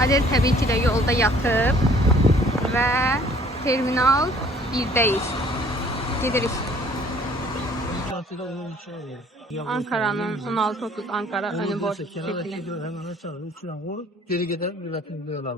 Adel təbii ki də yolda yatıb və terminal 1'deyiz. Gedirik. Ankara'nın 16.30 Ankara önü boş şekli. Geri gider milletin diyorlar.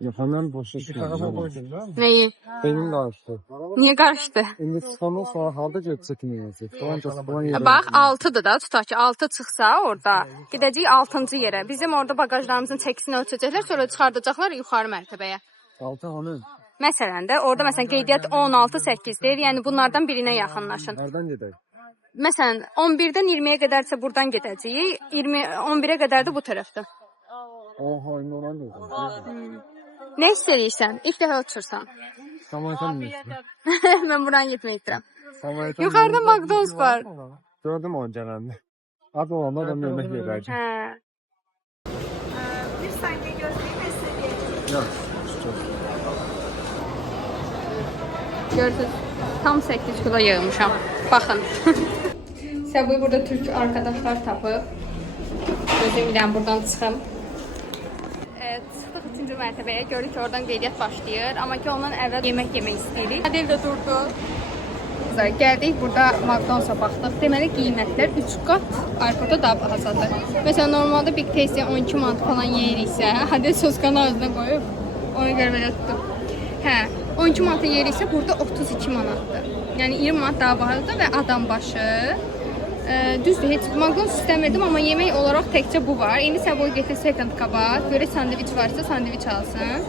Yapanlar boşa Bir tarafa çıkıyor. koydun değil mi? Neyi? Benim de açtı. Niye karıştı? Şimdi çıkandan sonra halda geçecek mi yazık? Falan yere. Bax 6'dır da, tutaq ki 6 çıxsa orada gedəcəyik 6-cı yerə. Bizim orada bagajlarımızın çəkisini ölçəcəklər, sonra çıxardacaqlar yuxarı mərtəbəyə. 6 hanım. Məsələn də orada məsələn qeydiyyat 16-8-dir. Yəni bunlardan birinə yaxınlaşın. Nereden gidelim? Məsələn 11-dən 20-yə qədərsə buradan gedəcəyik. 11-ə qədər də bu tərəfdə. Oha indi olan da. Nə istəyirsən? İlk dəfə uçursan. Samaytan mı? Mən buranı getmək istəyirəm. Samaytan. Yuxarıda McDonald's var. Gördüm o gelende. Abi onlar da yemek verecek. Hə. Bir saniye gözleyeyim ve size geleceğim. Yok. Gördünüz. Tam 8 kilo yığmışam. Baxın. Səbuy burada türk arkadaşlar tapıb. Gözümdən buradan çıxım. Çıxdıq 3-cü mərtəbəyə. Görürük ki, oradan qeydiyyat başlayır. Amma ki, ondan əvvəl yemək yemək istəyirik. Adel də durdu. Gəldik, burada McDonald's-a baxdıq. Deməli, qiymətlər 3 qat aeroportda daha bahasadır. Məsələn, normalda Big Tasty 12 manat falan yeyiriksə, Adel soskanı ağzına qoyub, ona görə belə tutub. Hə, 12 manata yeyiriksə, burada 32 manatdır. Yəni 20 manat daha bahadır və adam başı. Düzdür, heç McDonald's istəmirdim, amma yemək olaraq təkcə bu var. İndi Səbuy getir second kabab, görək sandviç varsa sandviç alsın.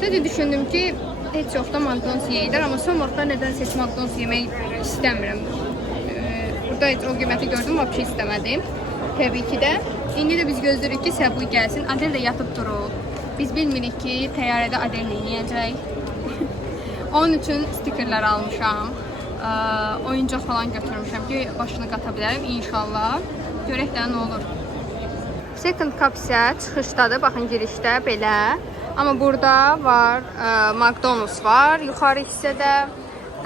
Sonra düşündüm ki, heç yoxda McDonald's yeyirlər, amma son vaxtlar nədənsə heç McDonald's yemək istəmirəm. Burada heç o qiyməti gördüm, vəbşə istəmədim. Təbii ki də. İndi də biz gözləyirik ki, Səbuy gəlsin. Adel də yatıb durur. Biz bilmirik ki, təyyarədə Adel yeyəcək. Onun üçün stikerlər almışam. Oyuncaq falan götürmüşəm ki, başını qata bilərim inşallah. Görək də nə olur. Second cup isə çıxışdadır, baxın girişdə belə. Amma burada var McDonald's var, yuxarı hissədə,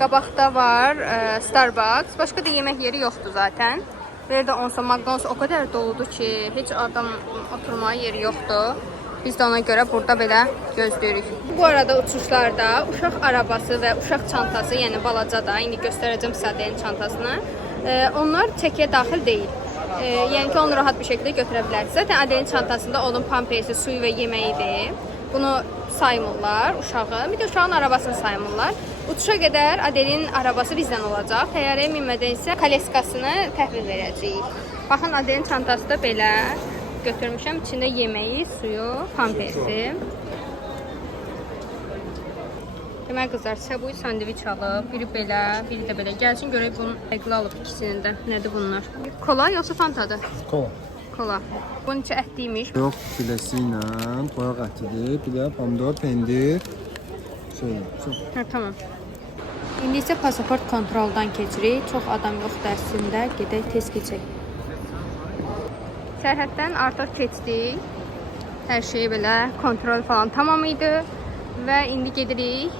qabaqda var Starbucks. Başqa da yemək yeri yoxdur zaten. Verdə onsa McDonald's o qədər doludur ki, heç adam oturmaya yeri yoxdur. Biz də ona görə burada belə gözləyirik. Bu arada uçuşlarda uşaq arabası və uşaq çantası, yəni balaca da, indi göstərəcəm sizə Adelin çantasını. Onlar çəkiyə daxil deyil. Yəni ki, onu rahat bir şəkildə götürə bilərsiniz. Zaten Adelin çantasında onun pampersi, suyu və yeməyidir. Bunu saymırlar uşağı. Bir də uşağın arabasını saymırlar. Uçuşa qədər Adelin arabası bizdən olacaq. Təyyarəyə minmədən isə koleskasını təhvil verəcəyik. Baxın, Adelin çantası da belə. Götürmüşəm. İçində yeməyi, suyu, pampersi. Demək qızlar, Səbuy sandviç alıb. Biri belə, biri də belə. Gəlsin görək bunun əqli alıb ikisini də. Nədir bunlar? Kola yoxsa Fantadır? Kola. Kola. Bunun içi ətliymiş. Yok filesiyle, koyak ətidir, bir de pomidor, pendir. Şöyle, çok. Hə, tamam. İndi isə pasaport kontroldan keçirik. Çox adam yoxdur əslində. Gedək tez keçək. Sərhəddən artıq keçdik. Hər şey belə kontrol falan tamam idi. Və indi gedirik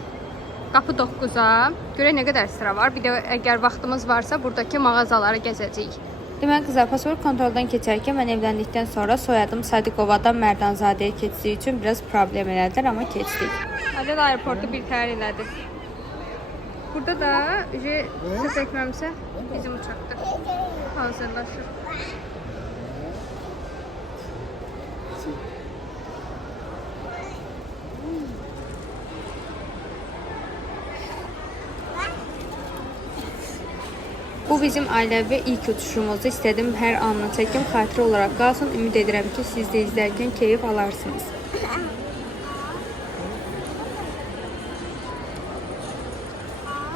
qapı 9-a. Görək nə qədər sıra var. Bir də əgər vaxtımız varsa buradakı mağazaları gəzəcəyik. Deməli qızlar, pasaport kontroldan keçərkən mən evləndikdən sonra soyadım Sadiqovadan Mərdanzadəyə keçdiyi üçün biraz problem elədilər, amma keçdik. Adel aeroportu bir təhər elədi. Burada da söz etməmsə bizim uçaqdır. Hazırlaşır. Bu bizim ailəvi ilk uçuşumuzdu. İstədim hər anını çəkim, xatirə olaraq qalsın. Ümid edirəm ki, siz də izlərkən keyif alarsınız.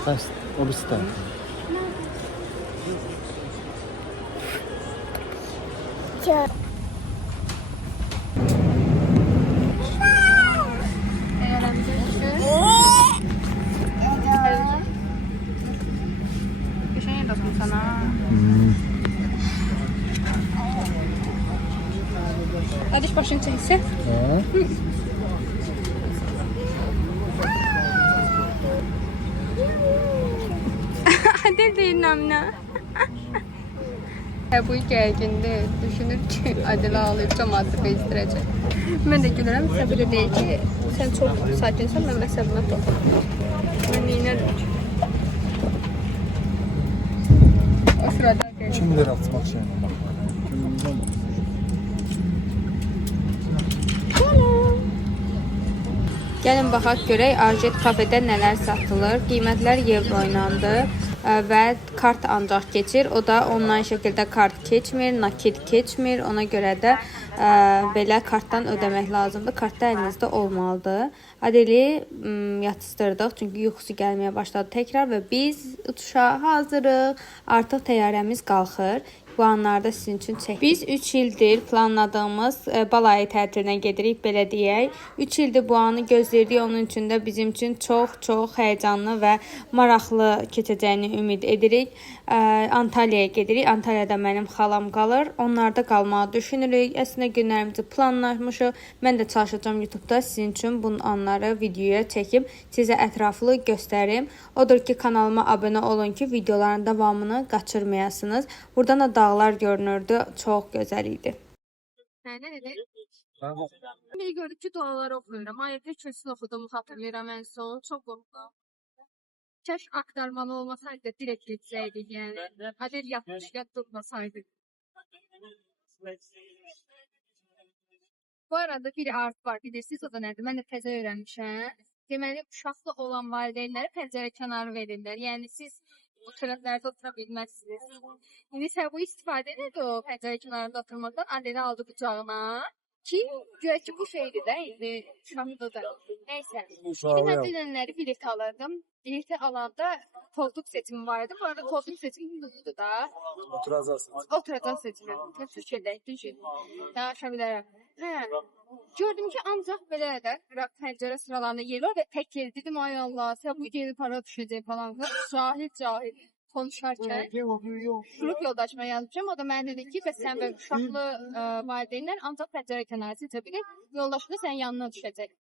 Kaç, o bir star. Sana. Hadi başın çekilse. Adel değil namına. Bu gərgindir. Düşünür ki, Adilə ağlayıb cəmaatı bezdirəcək. Mən də gülürəm. Səbir deyir ki, sən çox sakinsən, mən məsəbimə toxunum. Mən neynərəm ki? O sırada Kim bilir atmaq şeyinə bax. Gəlin baxaq görək Arjet kafedə nələr satılır. Qiymətlər evro ilə və kart ancaq keçir. O da onlayn şəkildə kart keçmir, nakit keçmir. Ona görə də belə kartdan ödəmək lazımdır. Kart da əlinizdə olmalıdır. Adeli yatıstırdıq çünki yuxusu gəlməyə başladı təkrar və biz uçuşa hazırıq. Artıq təyyarəmiz qalxır. Bu anlarda sizin üçün çəkdik. Biz 3 ildir planladığımız balayı tətilinə gedirik, belə deyək. 3 ildir bu anı gözləyirdik. Onun üçün də bizim üçün çox həyəcanlı və maraqlı keçəcəyini ümid edirik. Antalyaya gedirik. Antalyada mənim xalam qalır. Onlarda qalmağı düşünürük. Əslində günlərimizi planlamışıq. Mən də çalışacağam YouTube-da sizin üçün bu anları videoya çəkib sizə ətraflı göstərim. Odur ki, kanalıma abunə olun ki, videoların davamını qaçırmayasınız. Buradan da dağlar görünürdü. Çox gözəl idi. Bir gördük ki, duaları oxuyuram. Ayətə Kürsün oxuduğumu xatırlayıram ən son. Çox qorxdum. Kəş aktarmalı olmasaydı direkt getsəydik, yəni. Adel yatmışkən durmasaydı. Bu arada bir art var, bilirsiniz o da nədir? Mən də təzə öyrənmişəm. Deməli, uşaqlı olan valideynləri pəncərə kənarı verirlər. Yəni, siz bu tərəflərdə otura bilməzsiniz. İndi sən bu istifadə nədir o pəncərə kənarında oturmaqdan? Adeli aldı qucağına. Ki, güya ki bu şeydir də, indi şahıda da. Nəysə, indi mən dünənləri bilet alırdım. Bileti alanda koltuk seçimi var idi. Bu arada koltuk seçimi budur da. Oturacaq seçimi. Türkiyədə, düşün. Danışa bilərəm. Gördüm ki, ancaq belə də pəncərə sıralarında yer var və tək yer. Dedim, ay Allah, sən bu geri para düşəcək falan. Cahil konuşarkən qrup yoldaşıma yazmışam. O da mənə dedi ki, bəs sən və uşaqlı valideynlər ancaq pəncərə kənarı seçə bilir. Yoldaşını sənin yanına düşəcək.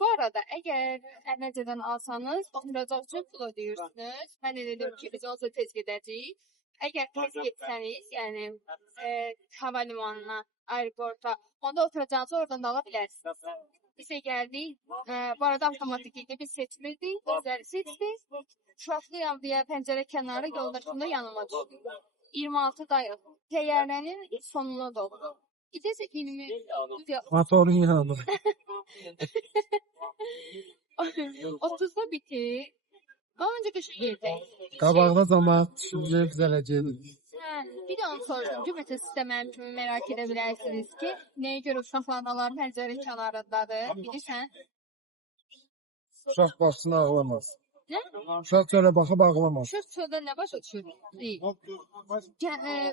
Bu arada, əgər əvvəlcədən alsanız, oturacaq üçün pul ödəyirsiniz. Mən dedim ki, biz olsa tez gedəcəyik. Əgər tez getsəniz, yəni hava limanına, aeroporta, onda oturacağınızı oradan da ala bilərsiniz. Bizə gəldik, bu arada avtomatik idi, biz seçmirdik, özləri seçdik. Uşaqlıyam deyə pəncərə kənarı yoldaşımda yanıma düşdü. 26 dayıq. Təyyarənin sonuna doğru. İdəsə 20. Motorun yanı. 30'da bitir. Önce bir şey yerdəyik. Qabağda zaman düşüncə düzələcək. Bir də onu sordum ki, məsələn, siz də mənim kimi merak edə bilərsiniz ki, nəyə görə uşaqlardalar pəncərə kənarındadır, bilirsən? Uşaq başını ağlamaz. Nə? Uşaq çölə baxıb ağlamaz. Uşaq çöldə nə başa düşür?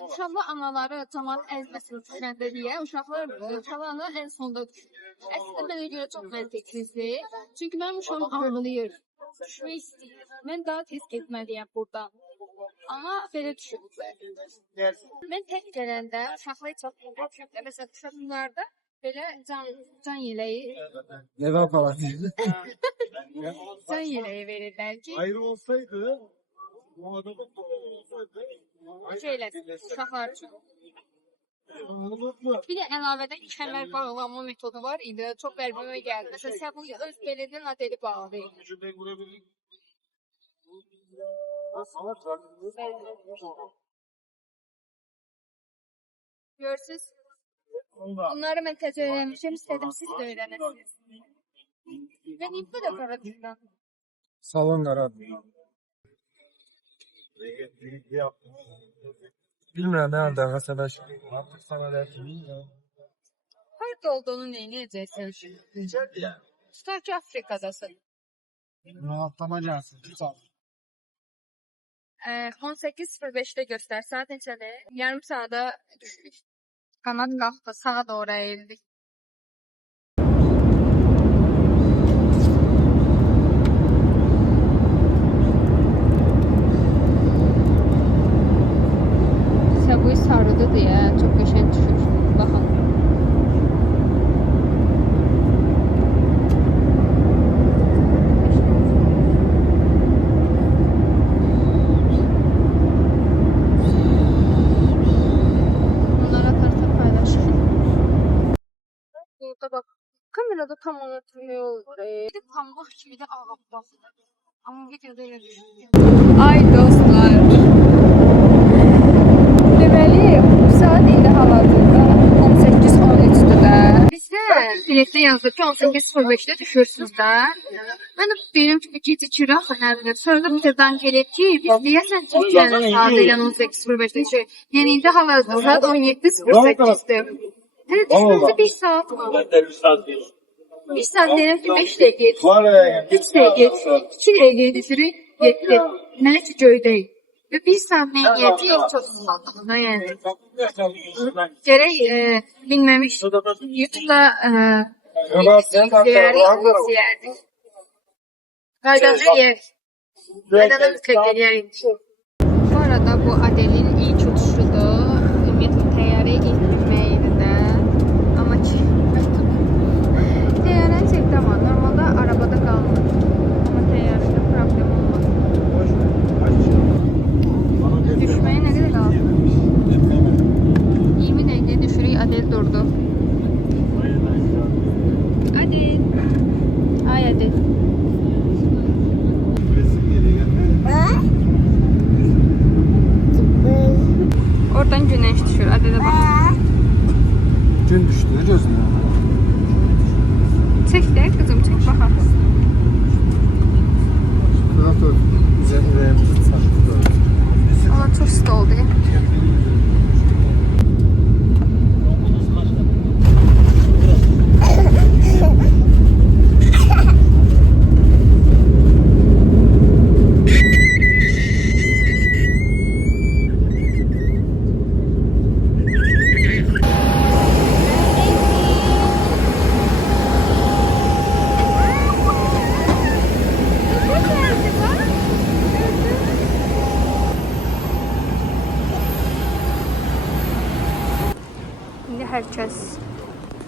Uşaqlar anaları cəmaat əzməsin düşəndə deyə, uşaqlarla ən sonda düşür. Əslində mənə görə çox məntiqsizdir. Çünki mənim uşağım ağlayır. Düşmək istəyir. Mən daha tez getməliyəm buradan. Amma belə düşünürlər. Mən tək gələndə uşaqları çox qorxuyorum. Məsələn, uşaqlarda belə can yeleyi. Nəvə aparaq. Can yeleyi verirlər ki. Ayrı olsaydı Şeylər, uşaqlar üçün. Bir də əlavədən kəmər bağlama metodu var. İndi çox qəlbimə gəldi. Məsələn, sən bu öz belindən adeli bağlayın. Görürsünüz? Bunları mən tez öyrənmişəm, istədim siz də öyrənəsiniz. Mən ilk də qara düşdüm. salon qaradır. Bilmirəm, nədə qəsəbəş. Artıq sana rəqimi. Harada olduğunu neyləyəcəksən? Tutar ki, Afrikadasın. Rahatlama gəlsin. 18:05'də göstər. Saat neçədir? Yarım saata düşdük. Qanat qalxdı, sağa doğru əyildik. Səbuy sarıdı deyə çox qəşəng düşür. Baxın. tam unutmuyor. Bir pamuk kimi de ağappaq. Amma videoda elə düşünüyorum. Ay dostlar. Deməli, bu saat indi hal-hazırda 18:13-dür də. Bizdə biletdə yazır ki 18:05-də düşürsünüz də. Mən də deyim ki, gecikir axı nədir? Sonra da bizdən gəlib ki, biz deyəsən Türkiyənin saatı ilə 18:05-də düşür. Yəni indi hal-hazırda saat 17:08-dir. Düşünsənizə 1 saat var. 1 saat deyirəm ki 5 dəqiqə, 3 dəqiqə, 2 dəqiqə düşürük, 7. Mənə ki göydəyik. Və 1 saat nəyiyyəti çox sıxaldığında yəni. Gərək bilməmiş YouTube'da izləyərdik. Qaydada yiyək. Qaydada mütləq eləyərik. Bu arada bu Adel'in ilk uçuşudur. Ümumiyyətlə təyyarə ilk bilməyiydi də. Amma ki, təyyarəni çəkdi ama normalda arabada qalmır. Amma təyyarədə problem olmaz. Düşməyə nə qədər qaldı? 20 dəqiqə düşürük, Adel durdu. Adel. Ay Adel. Oradan güneş düşür. Adel'e bak. Gün düştü gözüne. Çek de kızım çek bakalım. Zaten üzerimizi saçtı. Ama çok sık oldu ya. Hər kəs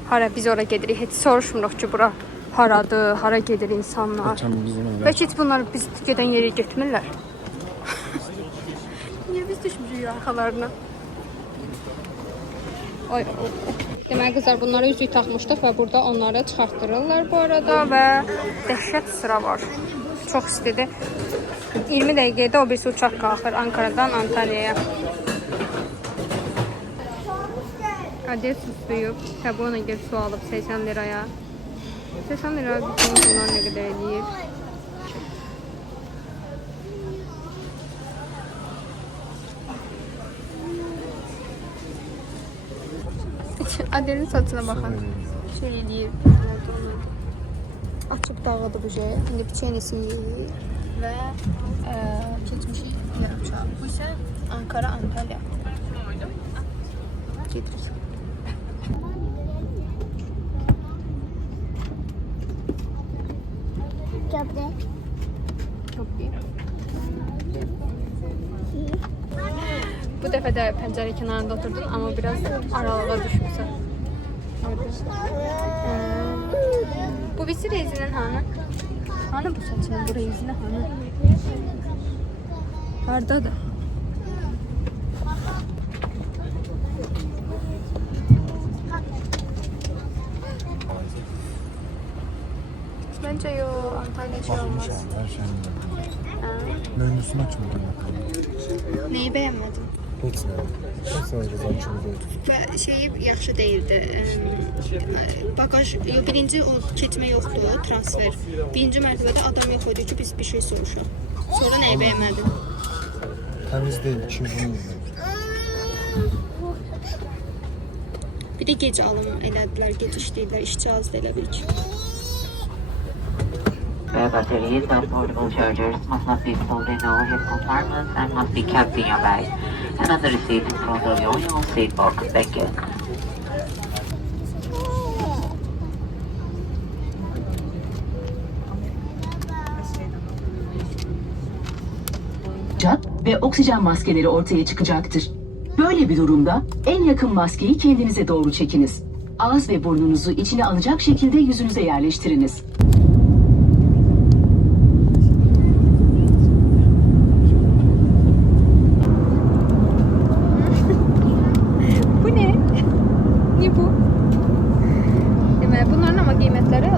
hara biz ora gedirik. Heç soruşmuruq ki, bura haradır, hara gedir insanlar. Bəlkə heç bunlar biz gedən yeri getmirlər. Niyə biz düşmüşük arxalarına? Ay, deməli qızlar bunlara üzük taxmışdıq və burada onları çıxartdırırlar bu arada və dəhşət sıra var. Çox istidir. 20 dəqiqədə o birisi uçaq qalxır Ankara'dan Antalya'ya. Adel susuyub, tabi ona göre su alıp 80 liraya. 80 lira bütün bunlar ne kadar eləyir? Adel'in saçına bakın. Şey eləyir. Açıb dağıdı bu şey. İndi piçenesini yeyir. Və keçmişi yarımçaq. Bu isə Ankara, Antalya. Gedirik. Bu dəfə də pəncərə kənarında oturdum, amma biraz aralığa düşmüşəm. Bu birisi rezinin hanı? Hanı bu saçının bu rezini hanı? Hardadır? Bence yok, Antalya şey olmaz. Menüsünü açmadım. Neyi beğenmedin? Heç nə. Heç nə açmadım. Və şeyi yaxşı deyildi. Bagaj, birinci o keçmə yoxdur, transfer. Birinci mərtəbədə adam yox idi ki, biz bir şey soruşaq. Sonra neyi beğenmedin? Təmiz deyil, çirkin. Bir de gece alım elədilər, gece işləyirlər, işçi az da elə bil ki. Spare batteries and portable chargers must not be stored in overhead compartments and must be kept in your bag and on the receipt in front of your usual seat box. Thank you. Ve oksijen maskeleri ortaya çıkacaktır. Böyle bir durumda en yakın maskeyi kendinize doğru çekiniz. Ağız ve burnunuzu içine alacak şekilde yüzünüze yerleştiriniz. Bu ne? Ne bu? Deməli bunların ama qiymətləri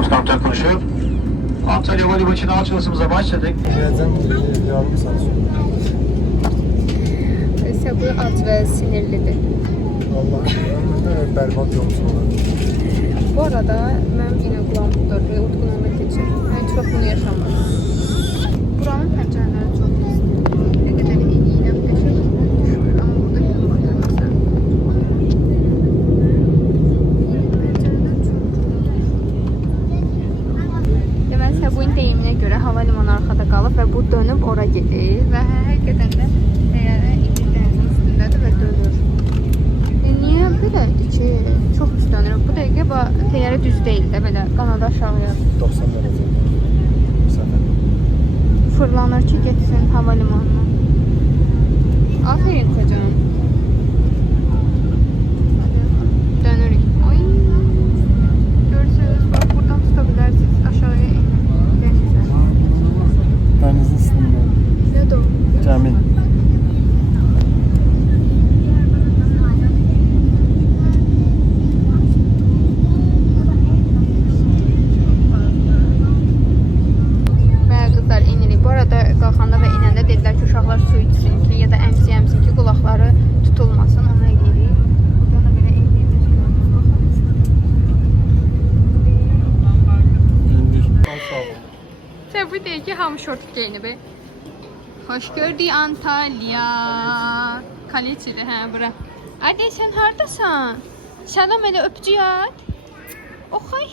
Pilot kaptan konuşuyor. Antalya Havalimanı'nın açılışımıza başladık. Geleceğim, yarım saat sonra. Səbu ac və sinirlidir. Allah'ım, berbat yolcusu olan. Bu arada mənim yenə qulağım tutur və utqunuma keçir. Mən çox bunu yaşamadım. Buranın pəncərələri çox pisdir. Nə qədər eləyirəm, qəşəng düşmür. Amma burada bir bakır məsələn. Pəncərələr çox. Deməli, Səbu'nun deyiminə görə havalimanı arxada qalıb və bu dönüb ora gedir və həqiqətən də təyyarə indi dənizin üstündədir və dönür. Niyə belədir ki? Çox pis dönür. Bu dəqiqə təyyarə düz deyil də belə qanadı aşağıya 90 derece. Səfər. fırlanır ki, getsin havalimanına. Aferin kocam. Dönürük. Oy. Görürsünüz, bak buradan tuta bilərsiniz aşağıya inin. Denizə. Denizin üstündə. Nə də o? Cəmi. Qalxanda və inəndə dedilər ki, uşaqlar su içsin ki, ya da əmsin ki, qulaqları tutulmasın, ona eləyirik. Burada da belə eləyimiz görünür. Səbu deyir ki, hamı şort geyinib. Xoş gördük Antalya. Kaliçidir, hə, bura. Adi, sən haradasan? Salam elə öpücük at. Oxay.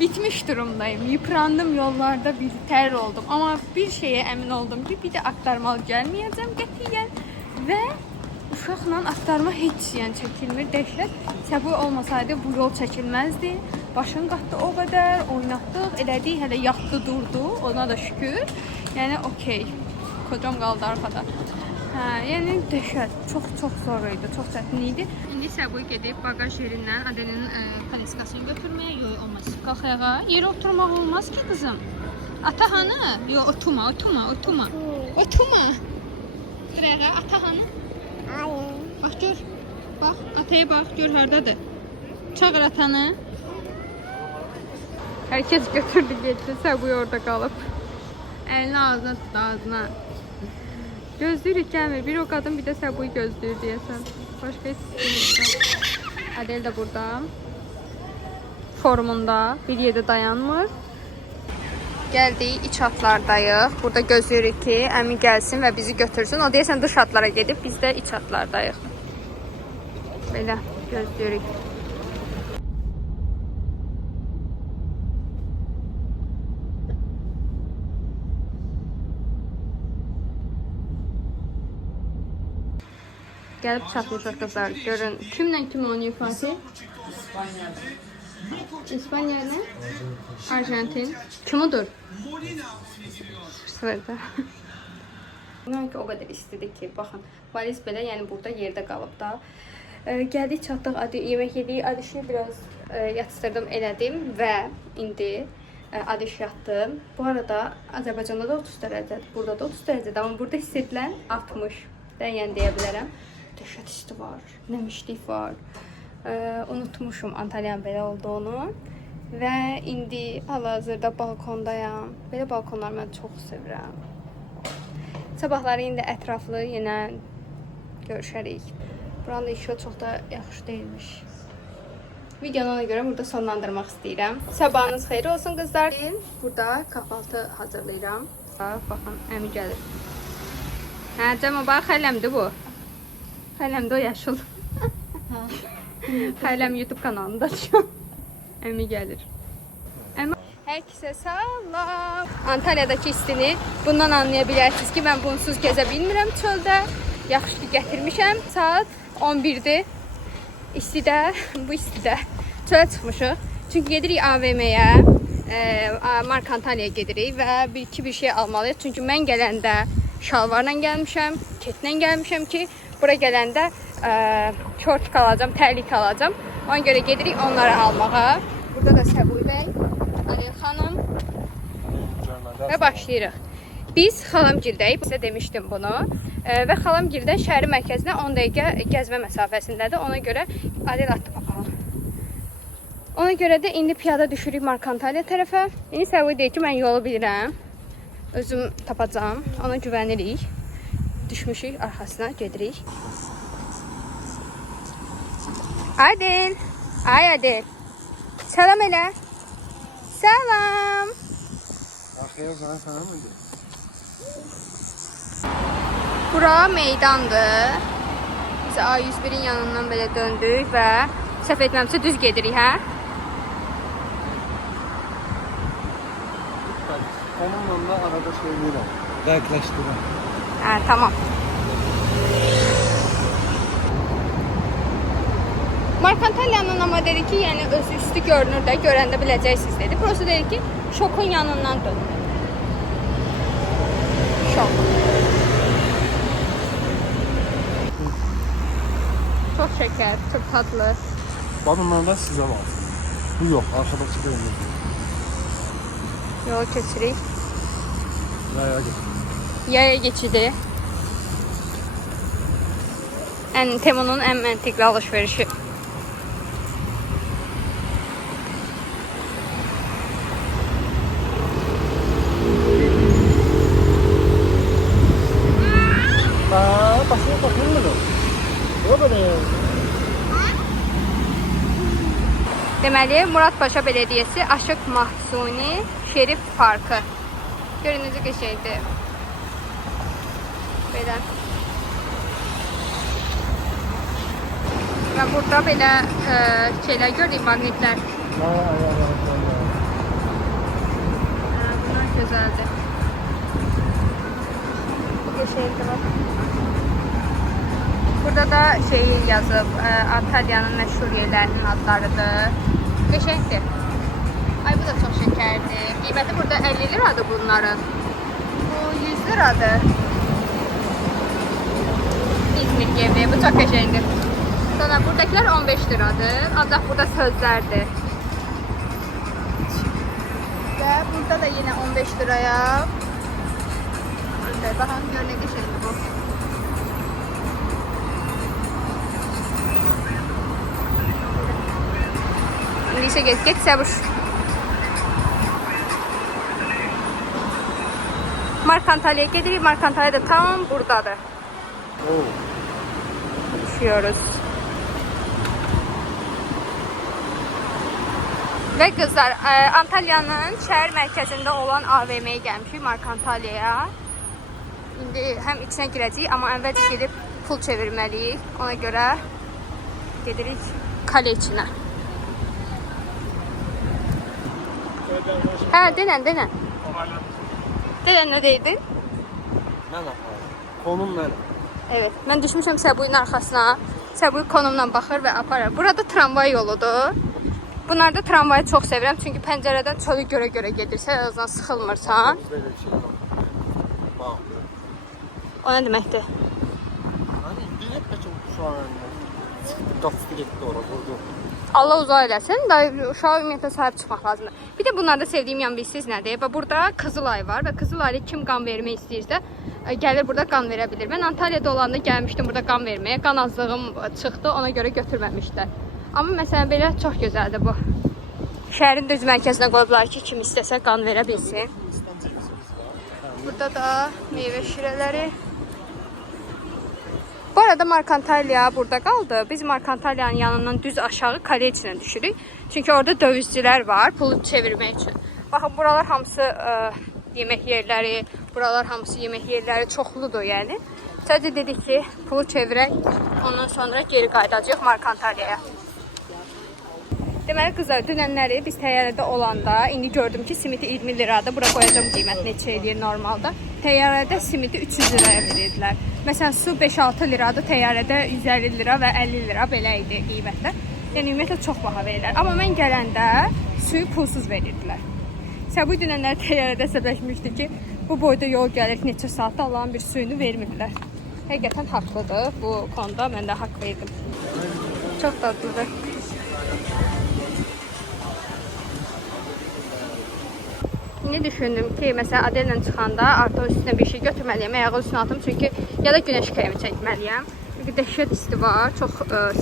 Bitmiş durumdayım. Yıprandım yollarda, bir tər oldum. Ama bir şeye emin oldum ki bir de aktarmalı gelmeyeceğim qətiyyən. Və uşaqla aktarma heç yəni çəkilmir. Dəhşət. Səbu olmasaydı bu yol çəkilməzdi. Başın qatdı o qədər, oynatdıq, elədik, hələ yatdı, durdu. Ona da şükür. Yəni okey. Kocam qaldı arxada. Hə, yəni dəhşət. Çox zor idi, çox çətin idi. İndi Səbu gedib bagaj yerindən Adelinin kaliskasını götürməyə. Yox, olmaz. Qalx ayağa. Yerə oturmaq olmaz ki, qızım. Ata hanı? Yox, oturma. Oturma. Dur ayağa, ata hanı? Hayır. Bax gör. Bax, ataya bax, gör hardadır. Çağır atanı. Hər kəs götürdü, getdi. Səbu orada qalıb. Əlini ağzına tutdu, ağzına. Gözlüyürük gəlmir. Bir o qadın, bir də Səbu'yu gözlüyür deyəsən. Başqa heç istəyir. Adel də burada. Formunda bir yerdə dayanmır. Gəldik, iç hatlardayıq. Burada gözlüyürük ki, əmi gəlsin və bizi götürsün. O deyəsən dış hatlara gedib, biz də iç hatlardayıq. Belə gözlüyürük. Gəlib çatmışıq qızlar. Görün, kimlə kim oynayır Fatih? İspanya ilə? Arjantin. Kim odur? Sırada. İnan ki, o qədər istidir ki, baxın. Valiz belə, yəni burada yerdə qalıb da. Gəldik, çatdıq, yemək yedik. Adişi biraz yatışdırdım, elədim və indi Adiş yatdı. Bu arada Azərbaycanda da 30 dərəcədir, burada da 30 dərəcədir. Amma burada hiss edilən 60. Mən yəni deyə bilərəm. Dəhşət isti var, nəmişlik var. Unutmuşum Antalyanın belə olduğunu. Və indi hal-hazırda balkondayam. Belə balkonları mən çox sevirəm. Sabahları indi ətraflı yenə görüşərik. Buranın da işi çox da yaxşı deyilmiş. Videonu ona görə burada sonlandırmaq istəyirəm. Sabahınız xeyir olsun qızlar. Burada kahvaltı hazırlayıram. Baxın, əmi gəlir. Hə, Cəmə, bax, xələmdir bu. Xələmdə o yaşıl. Xələm YouTube kanalında açıyorum. Əmi gəlir. Hər kəsə salam. Antalya'dakı istini bundan anlaya bilərsiniz ki, mən bunsuz gəzə bilmirəm çöldə. Yaxşı ki, gətirmişəm. Saat 11'dir. İstidə, bu istidə çölə çıxmışıq. Çünki gedirik AVM-yə, Mark Antalya'ya gedirik və bir şey almalıyıq. Çünki mən gələndə şalvarla gəlmişəm, ketlə gəlmişəm ki, bura gələndə şort alacağım, tərlik alacağım. Ona görə gedirik onları almağa. Burada da Səbu bəy, Adel xanım və başlayırıq. Biz Xalamgirdəyik, sizə demişdim bunu. Və Xalamgirdən şəhərin mərkəzinə 10 dəqiqə gəzmə məsafəsindədir. Ona görə Adel atdı papağı. Ona görə də indi piyada düşürük Mark Antalya tərəfə. İndi Sərvoy deyir ki, mən yolu bilirəm. Özüm tapacağam. Ona güvənirik. Düşmüşük arxasına, gedirik. Adil. Ay Adil. Salam elə. Salam. Arkaya zaman sana mı diyor? Bura meydandır. Biz A101'in yanından belə döndük və səhv etməmsə düz gedirik, hə? Onunla da arada söylüyorum. Yaklaştırın. Hə, tamam. Mark Antalya'nın ama dedi ki, yəni öz üstü görünür də, görəndə biləcəksiniz dedi. Burası dedi ki, şokun yanından dönün. Şok. Çok şeker, çok tatlı. Bunlardan size var. Bu yok, arkadaki değil mi? Yol keçirik. Yaya git. Yaya geçidi. Temo'nun en məntiqli alışverişi. Bakın mı? O da ne? Deməli, Muradpaşa Belediyesi Aşıq Mahsuni Şerif Parkı. Görün necə qəşəngdir. Belə. Və burada belə şeylər gördük, magnetlər. Bunlar gözəldir. Bu qəşəngdir bak. Burada da şey yazıb, Antalya'nın məşhur yerlərinin adlarıdır. Qəşəngdir. Ay bu da çox şəkərdir. Qiyməti burada 50 liradır bunların. Bu 100 liradır. İzmir gevreği. Bu çok qəşəngdir. Sonra buradakiler 15 liradır. Ancaq burada sözlərdir. Və burada da yine 15 liraya. Baxın gör nə qəşəngdir bu. İndi isə get Səbuş. Mark Antalya'ya gedirik. Mark Antalya da tam buradadır. Düşüyoruz. Ve kızlar, Antalya'nın şehir merkezinde olan AVM'ye gelmişik, Mark Antalya'ya. Şimdi hem içine girəcəyik, ama əvvəlcə gedib pul çevirməliyik. Ona göre gedirik kale içine. Ha, denən. Denən ne deydin? Mən aparım. Konum mənim. Evet, mən düşmüşəm Səbuyun arxasına. Səbuy konumla baxır və aparır. Burada tramvay yoludur. Bunlarda tramvayı çox sevirəm, çünki pəncərədən çölü görə gedirsən, o zaman sıxılmırsan. Böyle bir şey var. Bak. O nə deməkdir? Hani bir kaçım şu an önüne. Kapısı gitti orada durdu. Allah uzaq eləsin, uşağa ümumiyyətlə sahib çıxmaq lazımdır. Bir də bunlarda sevdiyim yan bilsiz nədir? Və burada Qızılay var və Qızılayda kim qan vermək istəyirsə, gəlir burada qan verə bilir. Mən Antalya'da olanda gəlmişdim burada qan verməyə. Qan azlığım çıxdı, ona görə götürməmişlər. Amma məsələn belə çox gözəldir bu. Şəhərin düz mərkəzinə qoyublar ki, kim istəsə qan verə bilsin. Burada da meyvə şirələri. Bu arada Mark Antalya burada qaldı. Biz Mark Antalya'nın yanından düz aşağı kale içine düşürük. Çünki orada dövizcilər var pulu çevirmək üçün. Baxın, buralar hamısı yemək yerləri, buralar hamısı yemək yerləri çoxludur yəni. Sadəcə dedik ki, pulu çevirək, ondan sonra geri qayıdacağıq Mark Antalya'ya. Deməli qızlar, dünənləri biz təyyarədə olanda indi gördüm ki, simiti 20 liradır. Bura qoyacağım qiymət neçə eləyir normalda. Təyyarədə simiti 300 liraya verirdilər. Məsələn, su 5-6 liradır, təyyarədə 150 lira və 50 lira belə idi qiymətlər. Yəni ümumiyyətlə çox baha verirlər. Amma mən gələndə suyu pulsuz verirdilər. Səbuy dünənləri təyyarədə əsəbləşmişdi ki, bu boyda yol gəlir, neçə saatda Allahın bir suyunu vermirlər. Həqiqətən haqlıdır. Bu konuda mən də haqq verdim. Çox tatlıdır. İndi düşündüm ki, mesela Adel'le çıxanda artıq üstüne bir şey götürməliyəm, ayağı üstüne atım, çünki ya da güneş kremi çəkməliyəm. Çünki dəhşət isti var, çox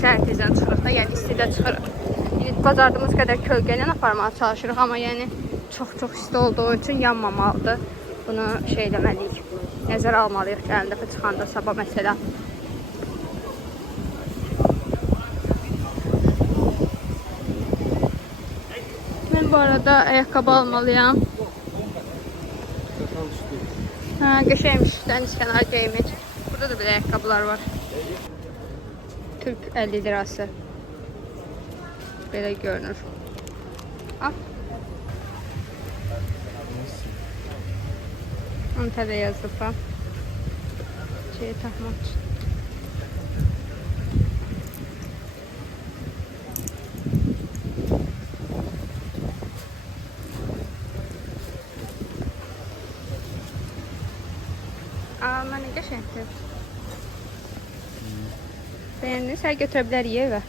səhər tezdən çıxırıq da, yəni istidə çıxırıq. İndi bacardığımız qədər kölgə ilə aparmağa çalışırıq, amma yəni çox isti olduğu üçün yanmamalıdır. Bunu şey eləməliyik, nəzərə almalıyıq ki, əlin dəfə çıxanda sabah məsələ. Mən bu arada ayaqqabı almalıyam. Hə, qəşəymiş, dəniz kənarı geyimlik. Burada da belə ayaqqabılar var. Türk 50 lirası. Belə görünür. Al. Onu tədə yazıb ha. Şeyi taxmaq üçün. Aa, mənə qəşəngdir. Bəyəndinsə götürə bilərik evə.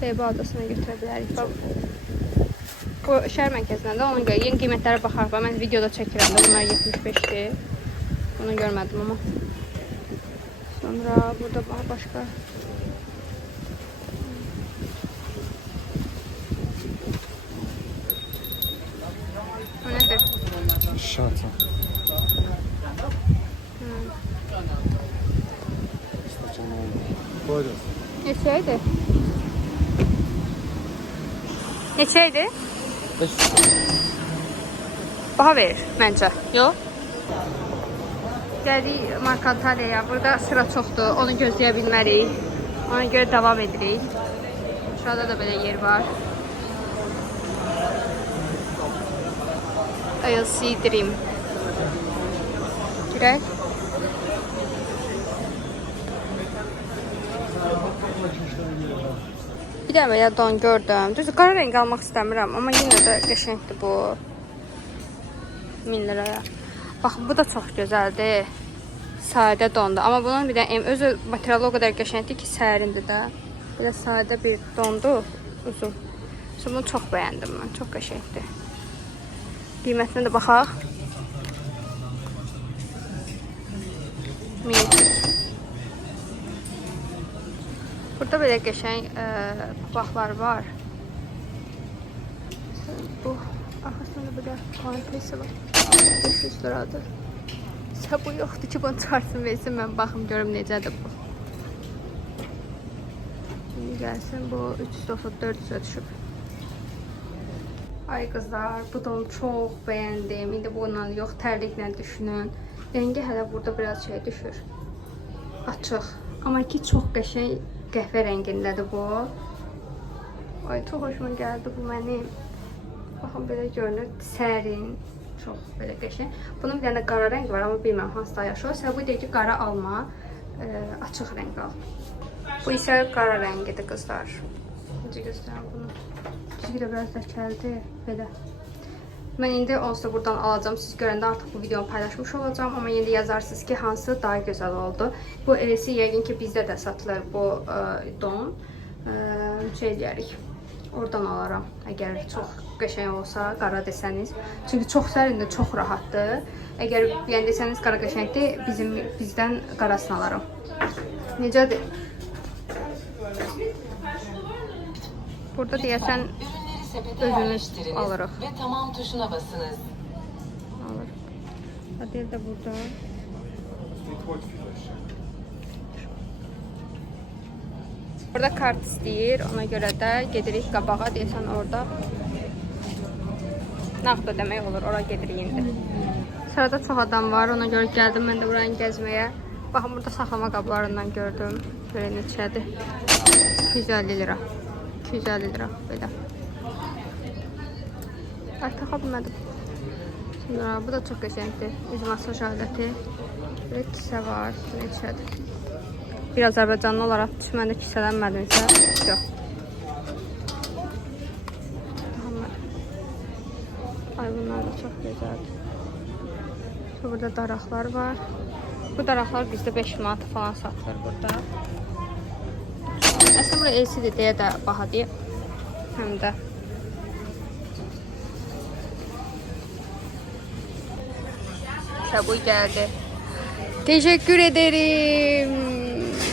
Beyba adasına götürə bilərik. Bu şəhər mərkəzindən də ona görə yeni qiymətlərə baxarıq. Mən videoda çəkirəm də bunlar 75'dir. Bunu görmədim amma. Sonra burada başqa. O nədir? Şata. Buyurun. Neçəydi? Neçəydi? Baha verir məncə. Yox? Gəldik Markantalyaya. Burada sıra çoxdur. Onu gözləyə bilmərik. Ona görə davam edirik. Şurada da belə yer var. ILC Dream. Girək. Bir də belə don gördüm. Düzdür, qara rəng almaq istəmirəm, amma yenə də qəşəngdir bu. 1000 liraya. Baxın, bu da çox gözəldir. Sadə dondur. Amma bunun bir də özü materialı o qədər qəşəngdir ki, sərindir də. Belə sadə bir dondur, uzun. Bunu çox bəyəndim mən. Çox qəşəngdir. Qiymətinə də baxaq. 1200. Burada belə qəşəng papaqlar var. Bu arxasında belə pantesi var. 500 liradır. Bu yoxdur ki, bunu çıxarsın versin, mən baxım görüm necədir bu. Şimdi gəlsin, bu 394-ə düşüb. Ay qızlar, bu da çox bəyəndim. İndi bununla yox, tərliklə düşünün. Rəngi hələ burada biraz şey düşür. Açıq. Amma ki, çox qəşəng qəhvə rəngindədir bu. Ay, çox hoşuma gəldi bu mənim. Baxın, belə görünür, sərin, çox belə qəşəng. Bunun bir dənə qara rəngi var, amma bilməm hansıda yaşıyor. Səbəbi deyir ki, qara alma, açıq rəng al. Bu isə qara rəngidir qızlar. Necə göstərəm bunu? Çizgi də biraz dəkəldir, belə. Mən indi onsuz da buradan alacağım. Siz görəndə artıq bu videonu paylaşmış olacağım. Amma indi yazarsınız ki, hansı daha gözəl oldu. Bu elisi yəqin ki, bizdə də satılır bu don. Şey deyərik, oradan alaram. Əgər çox qəşəng olsa, qara desəniz. Çünki çox sərindir, çox rahatdır. Əgər yəni desəniz qara qəşəngdir, bizdən qarasını alaram. Necədir? Burada deyəsən özünüz alırıq. Ve tamam tuşuna basınız. Alırıq. Adel də burada. Burada kart istəyir, ona görə də gedirik qabağa, deyəsən orada. Nağd ödəmək olur, ora gedirik indi. Sırada çox adam var, ona görə gəldim mən də buranı gəzməyə. Baxın, burada saxlama qablarından gördüm. Belə neçədir? 250 lira. 250 lira, belə. Ay, taxa bilmədim. Sonra bu da çox qəşəngdir. Üz masaj aləti. Belə kisə var. Neçədir? Bir Azərbaycanlı olaraq düşməndə kisələnmədimsə, yox. Ay, bunlar da çox gözəldir. Burada daraqlar var. Bu daraqlar bizdə 5 manat falan satılır burada. Əslində burada LCD deyə də baha deyə. Həm də. Bu geldi. Teşekkür ederim.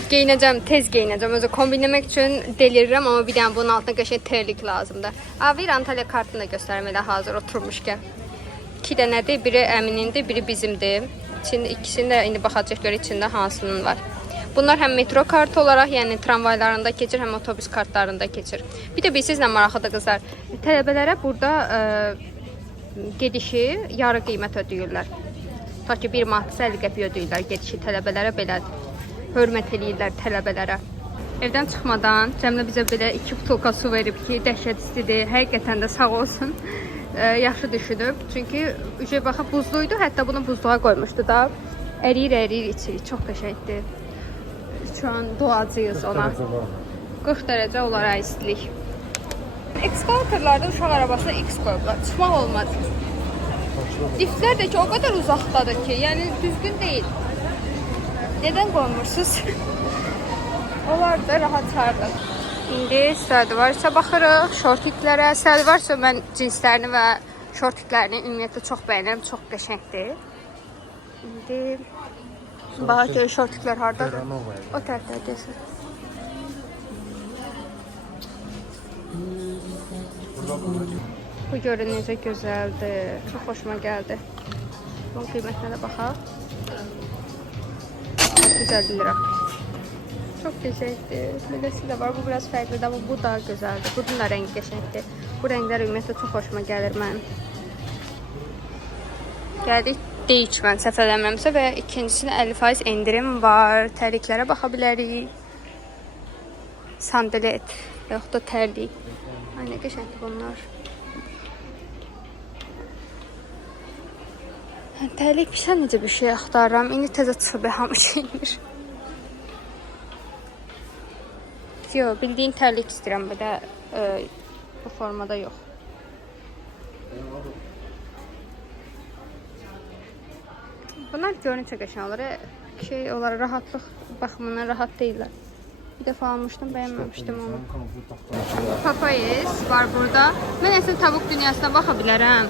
Geyinəcəm, tez geyinəcəm. Özü kombinləmək üçün delirirəm, amma bir dənə bunun altına qəşəng terlik lazımdır. Bir Antalya kartını da göstərəm elə hazır oturmuşkən. 2 dənədir, biri Əminindir, biri bizimdir. İkisini də indi baxacaq görə içində hansının var. Bunlar həm metro kartı olaraq, yəni tramvaylarında keçir, həm otobüs kartlarında keçir. Bir də sizlə maraqlıdır qızlar. Tələbələrə burada gedişi yarı qiymət ödəyirlər. Ta ki 1 manat 50 qəpik ödəyirlər gedişi tələbələrə belədir. Hörmət eləyirlər tələbələrə. Evdən çıxmadan Cəmilə bizə belə 2 butulka su verib ki, dəhşət istidir. Həqiqətən də sağ olsun. Yaxşı düşünüb. Çünki baxıb buzluydu, hətta bunu buzluğa qoymuşdu da. Əriyir içirik. Çox qəşəngdir. Şu an doğacağız ona. 40 dərəcə olaraq istilik. Ekskavatorlarda uşaq arabasına X qoyublar. Çıxmaq olmaz. Liftlər də ki o qədər uzaqdadır ki, yəni düzgün deyil. Neden qoymursunuz? Onlar da rahat çağırdı. İndi səlvarsa baxırıq, şortiklərə. Səlvarsa mən cinslərini və şortiklərini ümumiyyətlə çox bəyənirəm, çox qəşəngdir. İndi baxaq ki, şortiklər hardadır? O tərəfdədir. Bu görün necə gözəldir. Çox xoşuma gəldi. Bunun qiymətinə də baxaq. 150 lira. Çok qəşəngdir. Beləsi də var. Bu biraz fərqlidir, amma bu daha gözəldir. Bunun da rəngi qəşəngdir. Bu rənglər ümumiyyətlə çox xoşuma gəlir mənim. Gəldik D3 mən səhv eləmirəmsə və ikincisində 50% endirim var. Tərliklərə baxa bilərik. Sandalet, yoxud da tərlik. Ay nə qəşəngdir bunlar. Tərlik pişən necə bir şey axtarıram. İndi təzə çıxıb hamı şeymir. Yox, bildiyin tərlik istəyirəm. Bir də bu formada yox. Bunlar görünüşə qəşəng olur. Şey olar, rahatlıq baxımından rahat deyirlər. Bir dəfə almışdım, bəyənməmişdim onu. Papayız var burada. Mən əsl tavuk dünyasına baxa bilərəm.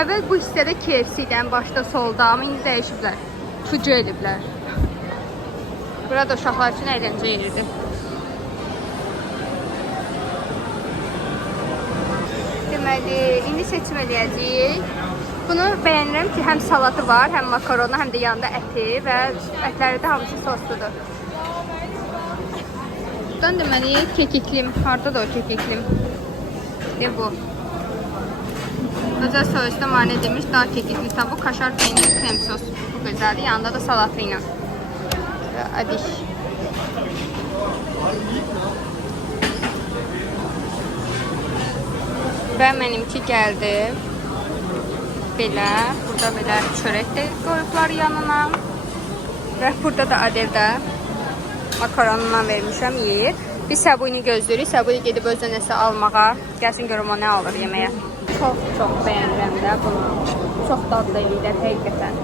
Əvvəl bu hissədə KFC-dən başda solda, amma indi dəyişiblər. Tucu ediblər. Burada uşaqlar üçün əyləncə yeridir. Deməli, indi seçim eləyəcəyik. Bunu bəyənirəm ki, həm salatı var, həm makaronu, həm də yanında əti və ətləri də hamısı sosludur. Buradan deməli, kekiklim. Harada da o kekiklim? De bu. Özel soğusda marine edilmiş daha kekikli tavuk, kaşar peynir, krem sos. Bu güzeldi. Yanında da salatıyla. Adiş. Və mənimki gəldi. Belə. Burada belə çörək də qoyublar yanına. Və burada da Adeldə makaronundan vermişəm, yeyir. Biz Səbuyunu gözləyirik. Səbuyu gedib özünə nəsə almağa. Gəlsin görüm o nə alır yeməyə. Çox bəyənirəm də bunu. Çox dadlı eləyirlər həqiqətən.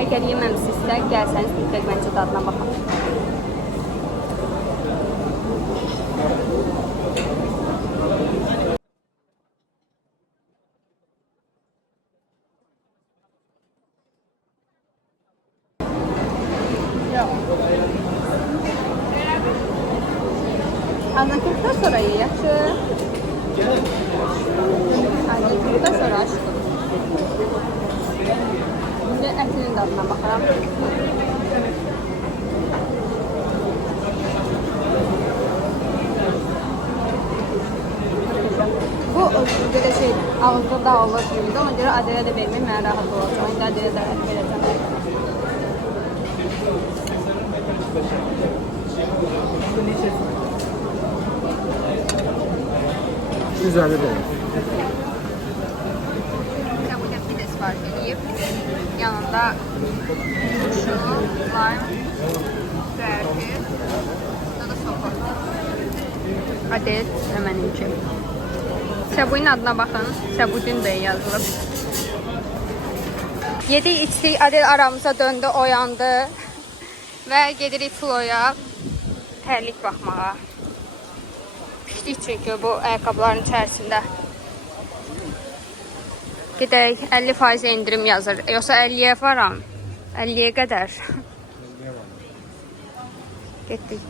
Əgər yeməmişsinizsə, gəlsəniz mütləq məncə dadına baxın. Anlatdıktan sonra yaxşı. Anlatdıktan sonra açdım. Şimdi ətinin dadına baxıram. Bu belə şey ağızda dağılır gibi. Ona görə Adelə də verməyim, mənə rahat olacaq. İndi Adelə də ət verəcəm. Güzel bir Burada pide sipariş edeyim. Yanında turşu, lime, zərfi, burada da sopa. Adet həməninki. Səbuyun adına baxın. Səbudin də yazılıb. Yedik, içdik, Adel aramıza döndü, oyandı. Və gedirik Floya tərlik baxmağa. Pişdik çünki bu ayaqqabıların içərisində. Gedək 50% endirim yazır. Yoxsa 50-yə varam. 50'yə qədər. Getdik.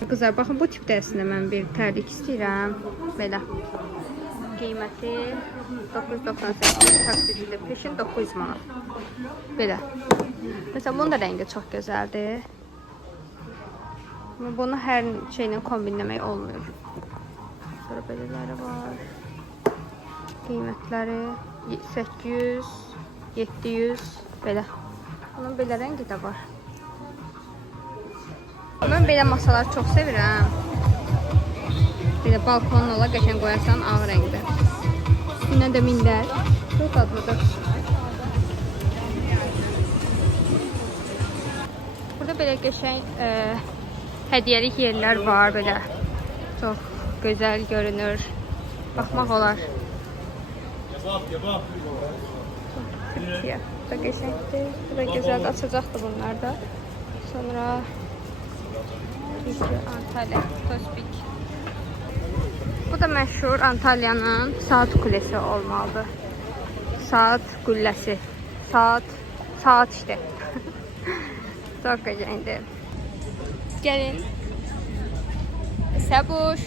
Qızlar, baxın, bu tipdə əslində mən bir tərlik istəyirəm. Belə. Qiyməti 998, taksitli peşin 900 manat. Belə. Məsələn, bunun da rəngi çox gözəldir. Amma bunu hər şeylə kombinləmək olmuyor. Sonra belələri var. Qiymətləri 800, 700, belə. Bunun belə rəngi də var. Mən belə masalar çox sevirəm. Belə balkonun ola, qəşəng qoyarsan ağ rəngdə. Üstündən də mindər. Çox dadlıdır. Burada belə qəşəng hədiyyəlik yerlər var belə. Çox gözəl görünür. Baxmaq olar. Bu da qəşəngdir. Bu da gözəl açacaqdır bunlar da. Sonra Antalya, Tospik. Bu da məşhur Antalyanın saat kulesi olmalıdır. Saat qülləsi. Saat işte. Çok qəşəngdir. Gəlin. Səbuş.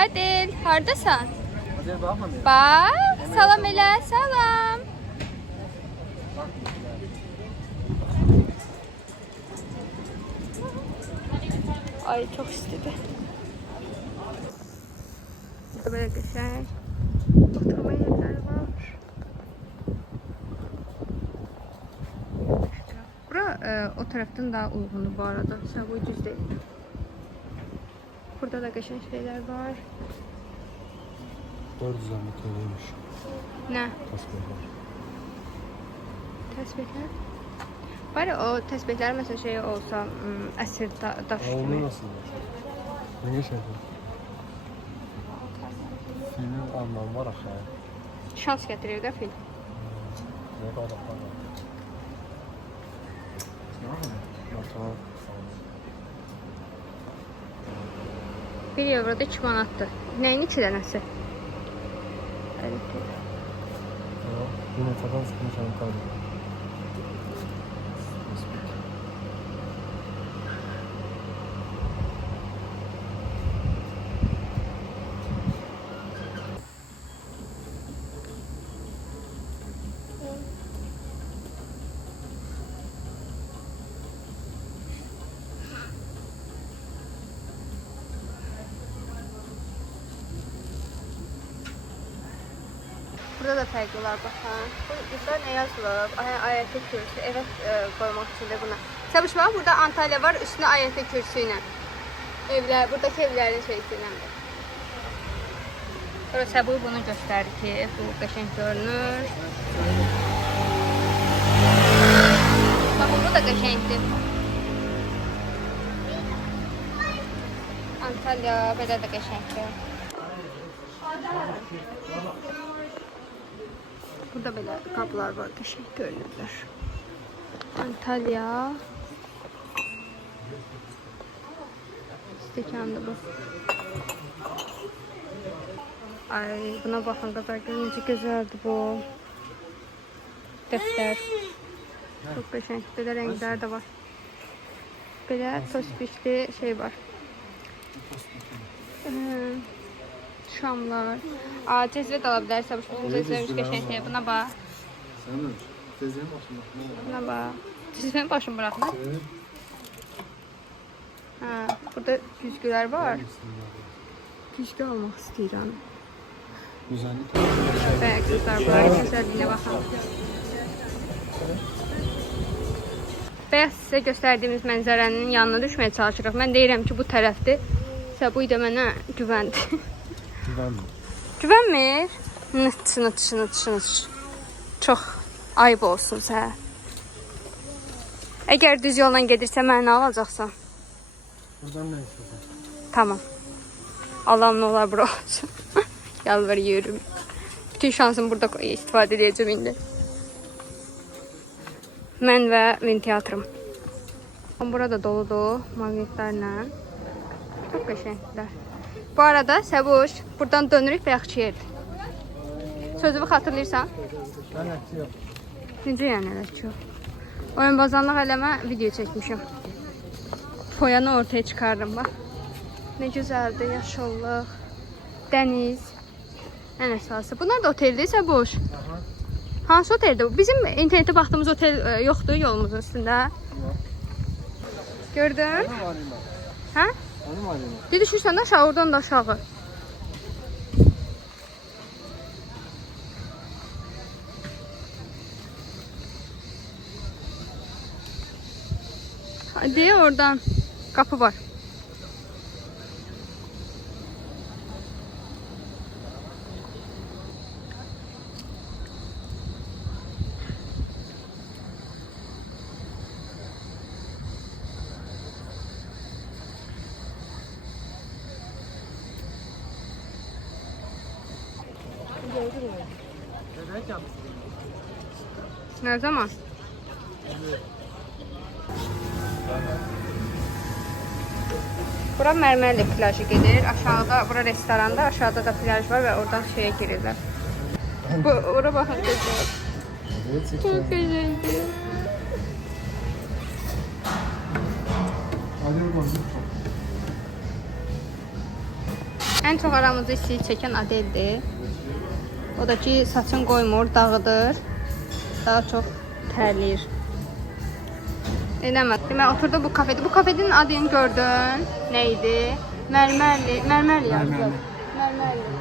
Adil, hardasan? Bax, salam elə, salam. Ay, çok istidir. Burada böyle qəşəng oturma yerləri var. Bura o tərəfdən daha uyğundur bu arada. Səbuy düz deyil. Burada da qəşəng şeylər var. 400 TL'ymiş. Nə? Tasbihler. Təsbihlər? Bari o təsbihlər məsələn şey olsa, əsir daş Onu kimi. nasıl var? Ne geçerdi? Filmin anlamı var aşağıya. Şans gətirir də fil. Ne kadar var? Tamam. 1 evroda 2 manatdır. Nəyin 2 dənəsi? Yine taban sıkmış Antalya. Burada da fərqlər baxın. Burada nə yazılıb? Ayətə kürsü. Evet, qoymaq üçündür buna. Səbuş bax, burada Antalya var, üstünə ayətə kürsü ilə. Evlər, buradakı evlərin şeysi ilədir. Sonra Səbuy bunu göstərir ki, bu qəşəng görünür. Baxın, bu da qəşəngdir. Antalya belə də qəşəngdir. Burada belə qapılar var, qəşəng görünürlər. Antalya. Stəkandır bu. Ay, buna baxın qızlar, necə gözəldir bu. Dəftər. Çox qəşəng, belə rənglər də var. Belə tospikli şey var. Şamlar. Cezve də ala bilərsə, bu cezvemiş qəşəngdir. Buna bax. Sen de tezgahın başında. Buna bax. Cezvenin başını bıraxma. Burada güzgülər var. Güzgü almaq istəyirəm. Güzellik. Bəyə qızlar, bunların gözəlliyinə baxın. Bəyə sizə göstərdiyimiz mənzərənin yanına düşməyə çalışırıq. Mən deyirəm ki, bu tərəfdir. Səbuy da mənə güvəndir. Güvenli. Güvənmir? Nıç. Çox ayıb olsun sən. Əgər düz yolla gedirsə, mənə alacaqsan. Buradan ne istiyorsun? Tamam. Allah'ım ne olar bura olsun. Yalvarıyorum. Bütün şansımı burada istifadə edəcəm indi. Mən və Vin Teatrım. Burada doludur magnetlərlə. Çox qəşəngdirlər. Bu arada Səbuş, buradan dönürük və yaxşı yerdir. Sözümü xatırlayırsan? Ben eksi yok. Necə yəni elə ki? Oyunbazanlıq eləmə video çəkmişəm. Foyanı ortaya çıxardım bax. Ne gözəldir, yaşıllıq, dəniz. Ən əsası. Bunlar da oteldəysə boş. Hansı oteldir bu? Bizim internetə baxdığımız otel yoxdur yolumuzun üstündə. Gördün? Hə? Bir düşürsən də aşağı, oradan da aşağı. Hadi oradan kapı var. Ne zaman? Bura mərmərli plajı gedir. Aşağıda, bura restoranda, aşağıda da plaj var ve oradan şeye girirler. Bu, ora baxın gözəl. Çok gözəldir. En çok aramızda istəyir çəkən Adeldir. O da ki saçın qoymur, dağıdır. Daha çok terləyir. Eləmə. Demək oturdu bu kafede. Bu kafenin adını gördün. Neydi? Mərmərli yazılır. Mərmərli.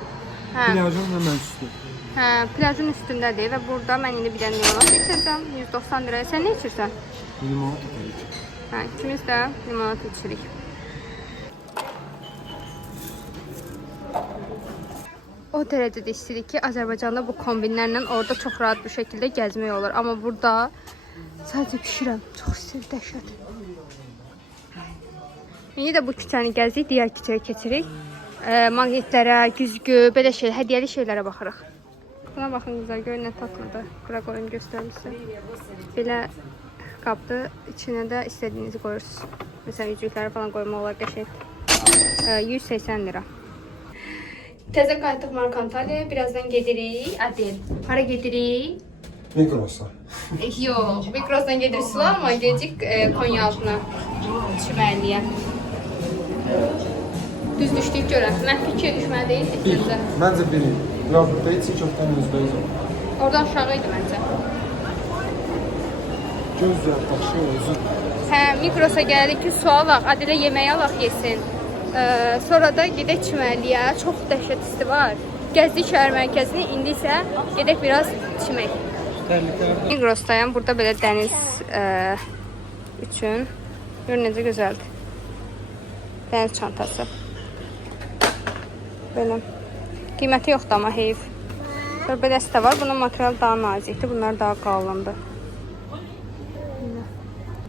Hə. Plajın hemen üstü. Hə, plajın üstündədir və burada mən indi bir dənə limonat içirəm. 190 liraya. Sən nə içirsən? Limonat içirik. Hə, ikimiz də limonat içirik. O dərəcədə istəyirik ki, Azərbaycanda bu kombinlərlə orada çox rahat bir şəkildə gəzmək olur. Amma burada sadəcə pişirəm. Çox istəyir, dəhşət. İndi də bu küçəni gəzirik, digər küçəyə keçirik. Maqnitlərə, güzgü, belə şey, hədiyyəli şeylərə baxırıq. Buna baxın güzel, görün nə tatlıdır. Bura qoyum göstərim sizə. Belə qabdır, içinə də istədiyinizi qoyursunuz. Məsələn, yüzükləri falan qoymaq olar qəşəng. 180 lira. Təzə qayıtdıq Mark Antalya'ya. Birazdan gedirik. Adel. Hara gedirik? Migros'a. Yox, Migros'dan gedirik Sıla, amma gecik Konyaaltına Çimərliyə. Düz düşdük görən. Mən fikir düşməli deyildik sizə. Bence biri. Biraz burada içi köftenin %100 olur. Oradan aşağı idi məncə. Göz taşı özü. Hə, Migros'a gəldik ki, su alaq, Adelə yemək alaq yesin. Sonra da gedək Çimərliyə. Çox dəhşət isti var. Gəzdik şəhər mərkəzini, indi isə gedək biraz çimək. Migros'dayım. Burada belə dəniz üçün. Görün necə gözəldir. Dəniz çantası. Belə. Qiyməti yoxdur amma heyif. Beləsi də var. Bunun materialı daha nazikdir. Bunlar daha qalındır.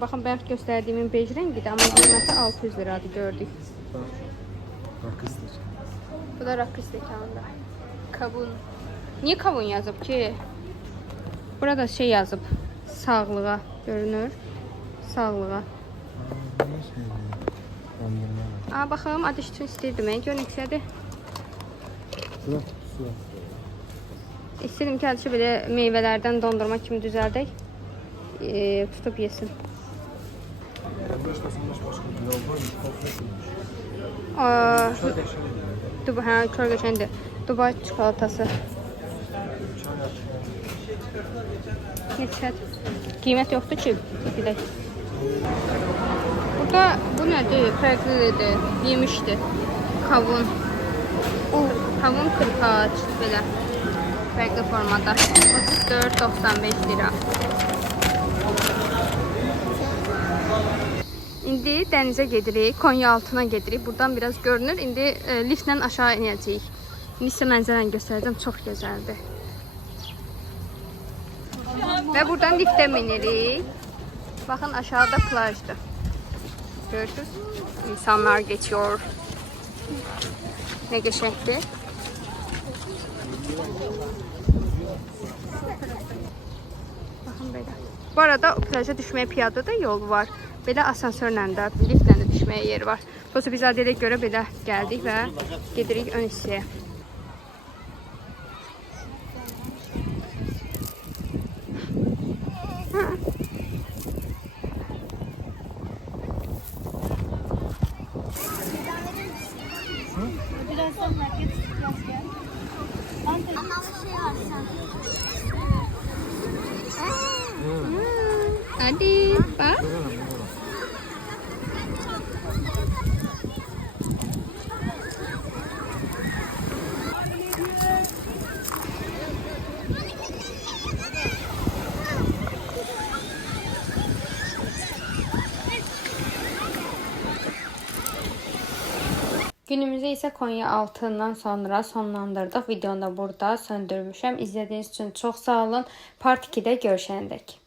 Baxın, bayaq göstərdiyimin bej rəngidir, amma qiyməti 600 liradır gördük. Rakı istəyir. Bu da rakı stəkanında. Kavun. Niye kavun yazıb ki? Burada şey yazıb. Sağlığa görünür. Sağlığa. Aa, baxım, ateş üçün istəyirdim. Görün yüksədir. İstəyirdim ki, ateşi belə meyvələrdən dondurma kimi düzəldək. Tutub yesin. Hə, kör geçendir. Dubai çikolatası. Neçət? Qiymət yoxdur ki, bilək. Burada bu nədir? Fərqlidir. Yemişdir. Kavun. Kavun kırpaç. Belə. Fərqli formada. 34.95 lira. İndi dənizə gedirik, Konyaaltına gedirik. Buradan biraz görünür. İndi liftlə aşağı inəcəyik. İndi sizə mənzərəni göstərəcəm. Çox gözəldir. Və buradan liftə minirik. Baxın, aşağıda plajdır. Görürsünüz? İnsanlar geçiyor. Nə qəşəngdir. Baxın belə. Bu arada o plaja düşməyə piyada da yol var. Belə asansörlə də, liftlə də düşməyə yer var. Dolayısıyla biz Adelə görə belə gəldik və gedirik ön hissəyə. Hadi bak. Günümüzü isə Konya 6-dan sonra sonlandırdıq. Videonu da burada söndürmüşəm. İzlədiyiniz üçün çox sağ olun. Part 2-də görüşəndək.